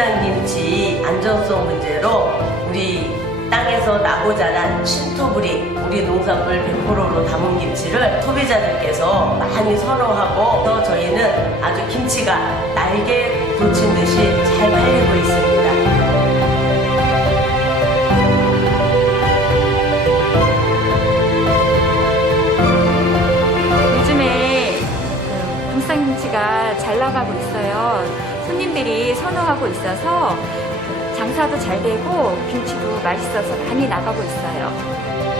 입산 김치 안전성 문제로 우리 땅에서 나고 자란 신토부리 우리 농산물 100%로 담은 김치를 소비자들께서 많이 선호하고 또 저희는 아주 김치가 날개 돋친 듯이 잘 팔리고 있습니다. 요즘에 그 국산 김치가 잘 나가고 있어요. 손님들이 선호하고 있어서 장사도 잘 되고 김치도 맛있어서 많이 나가고 있어요.